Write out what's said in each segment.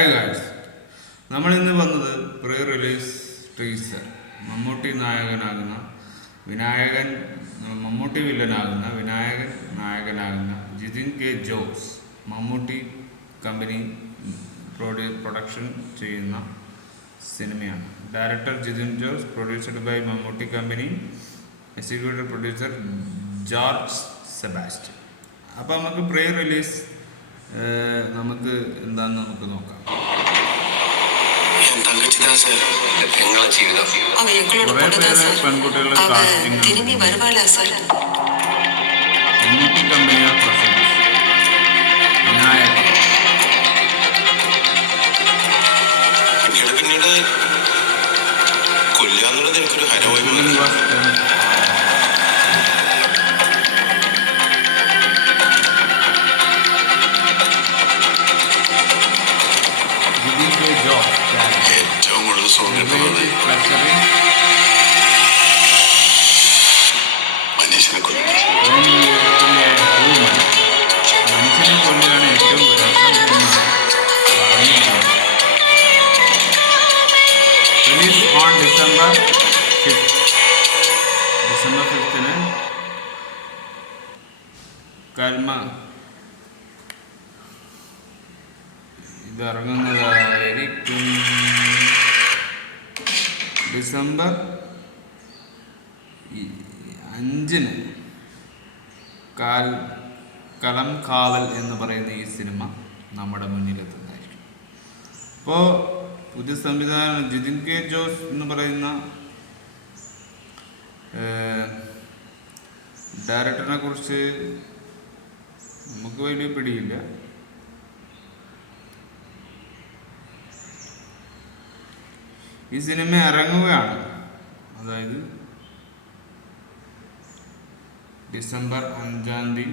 Hi guys, നമ്മളിന്ന് വന്നത് pre release teaser. Mammootty നായകനാകുന്ന വിനായകൻ, മമ്മൂട്ടി വില്ലനാകുന്ന വിനായകൻ നായകനാകുന്ന Jithin K Jose Mammootty company production ചെയ്യുന്ന സിനിമയാണ്. Director Jithin Jose, produced by Mammootty company, executive producer George Sebastian. അപ്പോൾ നമുക്ക് പ്രീ റിലീസ് നമുക്ക് എന്താണെന്ന് നമുക്ക് നോക്കാം. കുറെ പേര് പെൺകുട്ടികളുടെ കാസ്റ്റിംഗ് മമ്മൂട്ടി കമ്പനിയുടെ പ്രസൻസ് വിനായകൻ. പിന്നീട് കൊല്ലാന്നുള്ളത് എനിക്കൊരു ഹരമായി ഏറ്റവും കൂടുതൽ സോങ്ങിട്ടുള്ളത് മനുഷ്യനെ കൊല്ലുക. മനുഷ്യനെ കൊല്ലുകയാണ് ഏറ്റവും റിലീസ് ഓൺ ഡിസംബർ 5ന് ഇതിറങ്ങുന്നതായിരിക്കും. ഡിസംബർ 5-ന് കലം കാവൽ എന്ന് പറയുന്ന ഈ സിനിമ നമ്മുടെ മുന്നിലെത്തുന്നതായിരിക്കും. അപ്പോൾ പുതിയ സംവിധാനം ജിതിൻ കെ ജോസ് എന്ന് പറയുന്ന ഡയറക്ടറിനെ കുറിച്ച് നമുക്ക് വലിയ പിടിയില്ല. ഈ സിനിമ ഇറങ്ങുകയാണ്, അതായത് ഡിസംബർ 5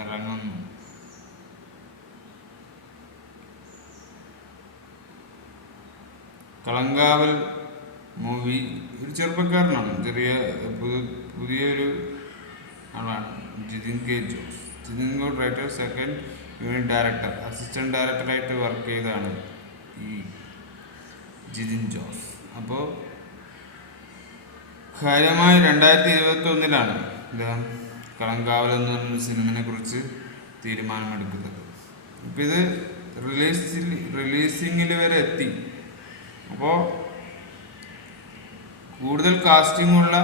ഇറങ്ങുന്നു. കളങ്കാവൽ മൂവി ഒരു ചെറുപ്പക്കാരനാണ്, പുതിയൊരു ആളാണ് Jithin K Jose. Jithin K writer, second unit director, assistant ഡയറക്ടറായിട്ട് വർക്ക് ചെയ്തതാണ് ഈ ജിതിൻ ജോസ്. അപ്പോൾ കാര്യമായി 2021 ഇദ്ദേഹം കളങ്കാവൽ എന്ന് പറഞ്ഞൊരു സിനിമയെ കുറിച്ച് തീരുമാനമെടുക്കുന്നത്. ഇപ്പം ഇത് റിലീസിങ്ങിൽ വരെ എത്തി. അപ്പോൾ കൂടുതൽ കാസ്റ്റിംഗ് ഉള്ള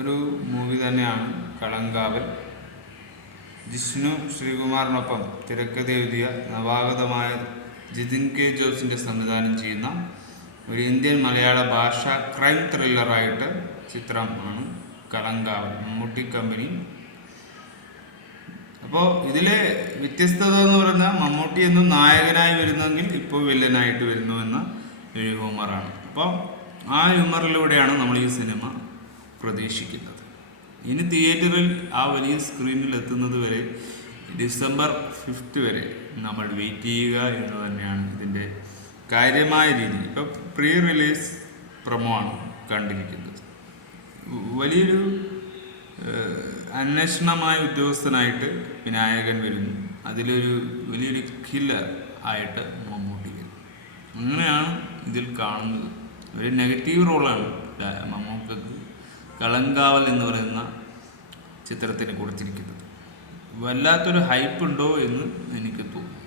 ഒരു മൂവി തന്നെയാണ് കളങ്കാവൽ. ജിഷ്ണു ശ്രീകുമാറിനൊപ്പം തിരക്കഥ എഴുതിയ നവാഗതമായ ജിതിൻ കെ ജോസിൻ്റെ സംവിധാനം ചെയ്യുന്ന ഒരു ഇന്ത്യൻ മലയാള ഭാഷ ക്രൈം ത്രില്ലറായിട്ട് ചിത്രമാണ് കളങ്കാവൽ, മമ്മൂട്ടി കമ്പനി. അപ്പോൾ ഇതിലെ വ്യത്യസ്തത എന്ന് പറയുന്നത് മമ്മൂട്ടി എന്നും നായകനായി വരുന്നെങ്കിൽ ഇപ്പോൾ വില്ലനായിട്ട് വരുന്നു എന്ന ഒരു ഹ്യൂമറാണ്. അപ്പോൾ ആ ഹ്യൂമറിലൂടെയാണ് നമ്മൾ ഈ സിനിമ പ്രതീക്ഷിക്കുന്നത്. ഇനി തിയേറ്ററിൽ ആ വലിയ സ്ക്രീനിൽ എത്തുന്നത് വരെ ഡിസംബർ 5 വരെ നമ്മൾ വെയിറ്റ് ചെയ്യുക എന്ന് തന്നെയാണ് ഇതിൻ്റെ കാര്യമായ രീതി. ഇപ്പോൾ പ്രീ റിലീസ് പ്രൊമോ ആണ് കണ്ടിരിക്കുന്നത്. വലിയൊരു അന്വേഷണമായ ഉദ്യോഗസ്ഥനായിട്ട് വിനായകൻ വരുന്നു, അതിലൊരു വലിയൊരു കില്ലർ ആയിട്ട് മമ്മൂട്ടി വരുന്നു. അങ്ങനെയാണ് ഇതിൽ കാണുന്നത്. ഒരു നെഗറ്റീവ് റോളാണ് മമ്മൂക്കക്ക് കളങ്കാവൽ എന്ന് പറയുന്ന ചിത്രത്തിന് കൊടുത്തിരിക്കുന്നത്. വല്ലാത്തൊരു ഹൈപ്പ് ഉണ്ടോ എന്ന് എനിക്ക് തോന്നുന്നു.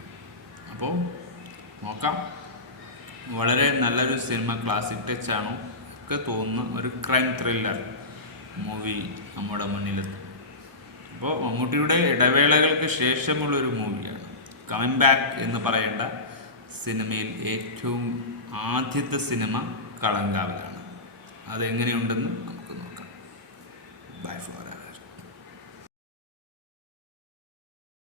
അപ്പോൾ നോക്കാം. വളരെ നല്ലൊരു സിനിമ, ക്ലാസിക് ടച്ച് ആണോ ഒക്കെ തോന്നുന്ന ഒരു ക്രൈം ത്രില്ലർ മൂവി നമ്മുടെ മുന്നിലെത്തും. അപ്പോൾ മമ്മൂട്ടിയുടെ ഇടവേളകൾക്ക് ശേഷമുള്ളൊരു മൂവിയാണ്. കമ്മിങ് ബാക്ക് എന്ന് പറയേണ്ട സിനിമയിൽ ഏറ്റവും ആദ്യത്തെ സിനിമ കളങ്കാവലാണ്. അതെങ്ങനെയുണ്ടെന്ന് നമുക്ക് നോക്കാം. By four